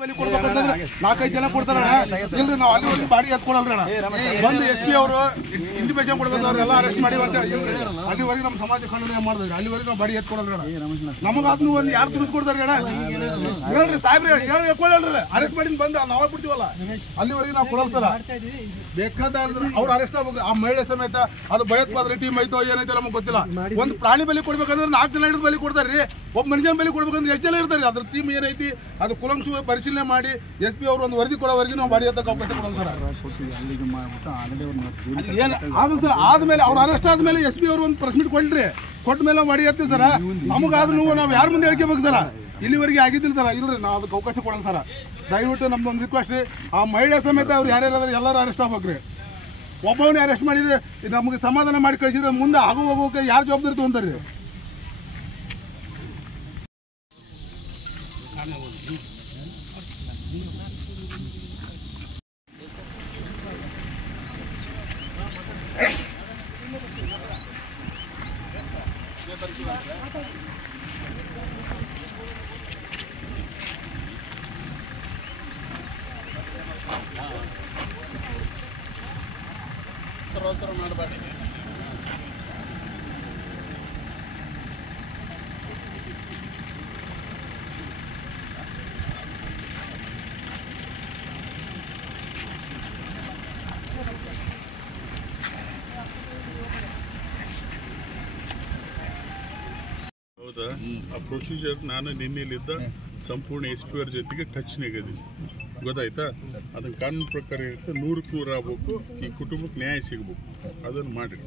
ಬಲಿ ಕೊಡ್ಬೇಕಂತಂದ್ರೆ 4-5 ಜನ ಕೊಡ್ತಾರಣ್ಣ. ಇಲ್ರಿ ನಾವು ಅಲ್ಲಿವರೆಗೆ ಬಾಡಿಗೆ ಎತ್ಕೊಳಲ್ರಣ. ಬಂದು SP ಅವರು ಇಂಟಿಮೇಷನ್ ಕೊಡ್ಬೇಕು, ಅವ್ರೆಲ್ಲ ಅರೆಸ್ಟ್ ಮಾಡಿ ಅಂತ. ಇಲ್ರಿ ಅಲ್ಲಿವರೆಗೆ ನಮ್ಮ ಸಮಾಜ ಕಾನೂನು ಮಾಡಿದ್ರಿ, ಅಲ್ಲಿವರೆಗೆ ನಾವು ಬಾಡಿ ಎತ್ಕೊಳಲ್ರಣ. ನಮಗಾದ್ರೂ ಒಂದು ಯಾರು ತುಂಬಿಸ್ಕೊಡ್ತಾರೆ ಅಣ್ಣ? ಹೇಳ್ರಿ ಸಾಹೇಬ್ರಿ, ಎತ್ಕೊಳ್ಳಲ್ರಿ, ಅರೆಸ್ಟ್ ಮಾಡಿ ಬಂದು ನಾವೇ ಬಿಡ್ತೀವಲ್ಲ, ಅಲ್ಲಿವರೆಗೆ ನಾವು ಕೊಡಲ್ತಾರ. ಬೇಕಾದ್ರೆ ಅವ್ರು ಅರೆಸ್ಟ್ ಆಗ್ಬೇಕು. ಆ ಮಹಿಳೆ ಸಮೇತ ಅದು ಭಯೋತ್ಪಾದನೆ ಟೀಮ್ ಐತೋ ಏನೈತೋ ನಮಗೆ ಗೊತ್ತಿಲ್ಲ. ಒಂದು ಪ್ರಾಣಿ ಬಲಿ ಕೊಡ್ಬೇಕಂದ್ರೆ 4 ಜನ ಹಿಡಿದು ಬಲಿ ಕೊಡ್ತಾರೆ ರೀ. ಒಬ್ಬ ಮನುಷ್ಯನ ಬಲಿ ಕೊಡ್ಬೇಕಂದ್ರೆ ಎಷ್ಟು ಜನ ಇರ್ತಾರೆ? ಅದ್ರ ಟೀಮ್ ಏನೈತಿ ಅದು ಕುಲಂಕುಷ ಪರಿಶೀಲನೆ ಮಾಡಿ SP ಅವರು ಒಂದು ವರದಿ ಕೊಡೋವರೆಗೆ ನಾವು ಬಾಡಿ ಎತ್ತಕ್ಕೆ ಅವಕಾಶ ಕೊಡಲ್ತಾರೆ. ಆದ್ಮೇಲೆ ಅವ್ರು ಅರೆಸ್ಟ್ ಆದ್ಮೇಲೆ SP ಅವರು ಒಂದು ಪ್ರೆಸ್ ಮೀಟ್ ಕೊಡ್ರಿ, ಕೊಟ್ಟ ಮೇಲೆ ಬಾಡಿ ಎತ್ತಿ ಸರ. ನಮಗಾದ್ರೂ ನಾವು ಯಾರ ಮುಂದೆ ಹೇಳ್ಕೋಬೇಕು ಸರ? ಇಲ್ಲಿವರೆಗೆ ಆಗಿದ್ದಿಲ್ಲ ಸರ. ಇಲ್ರಿ ನಾವು ಅದಕ್ಕೆ ಅವಕಾಶ ಕೊಡೋಣ ಸರ. ದಯವಿಟ್ಟು ನಮ್ದೊಂದು ರಿಕ್ವೆಸ್ಟ್ ರೀ, ಆ ಮಹಿಳೆ ಸಮೇತ ಅವ್ರು ಯಾರ್ಯಾರಾದ್ರೆ ಎಲ್ಲರೂ ಅರೆಸ್ಟ್ ಆಗ್ಬೇಕ್ರಿ. ಒಬ್ಬವನ್ನೇ ಅರೆಸ್ಟ್ ಮಾಡಿದ್ರೆ ನಮಗೆ ಸಮಾಧಾನ ಮಾಡಿ ಕಳಿಸಿದ್ರೆ ಮುಂದೆ ಆಗು ಹೋಗೋಕೆ ಯಾರು ಜವಾಬ್ದಾರಿ ತೊಗೊಂತಾರೆ? ಮಾಡಬೇಡಿ. ಹೌದಾ? ಆ ಪ್ರೊಸೀಜರ್ ನಾನು ನಿನ್ನೆಲಿದ್ದ ಸಂಪೂರ್ಣ SP ಅವ್ರ ಜೊತೆಗೆ ಟಚ್ನಾಗಿದ್ದೀನಿ, ಗೊತ್ತಾಯ್ತಾ? ಅದನ್ನ ಕಾನೂನು ಪ್ರಕಾರ ಇರುತ್ತೆ, 100ಕ್ಕೆ 100 ಆಗ್ಬೇಕು. ಈ ಕುಟುಂಬಕ್ಕೆ ನ್ಯಾಯ ಸಿಗಬೇಕು, ಅದನ್ನು ಮಾಡಿ.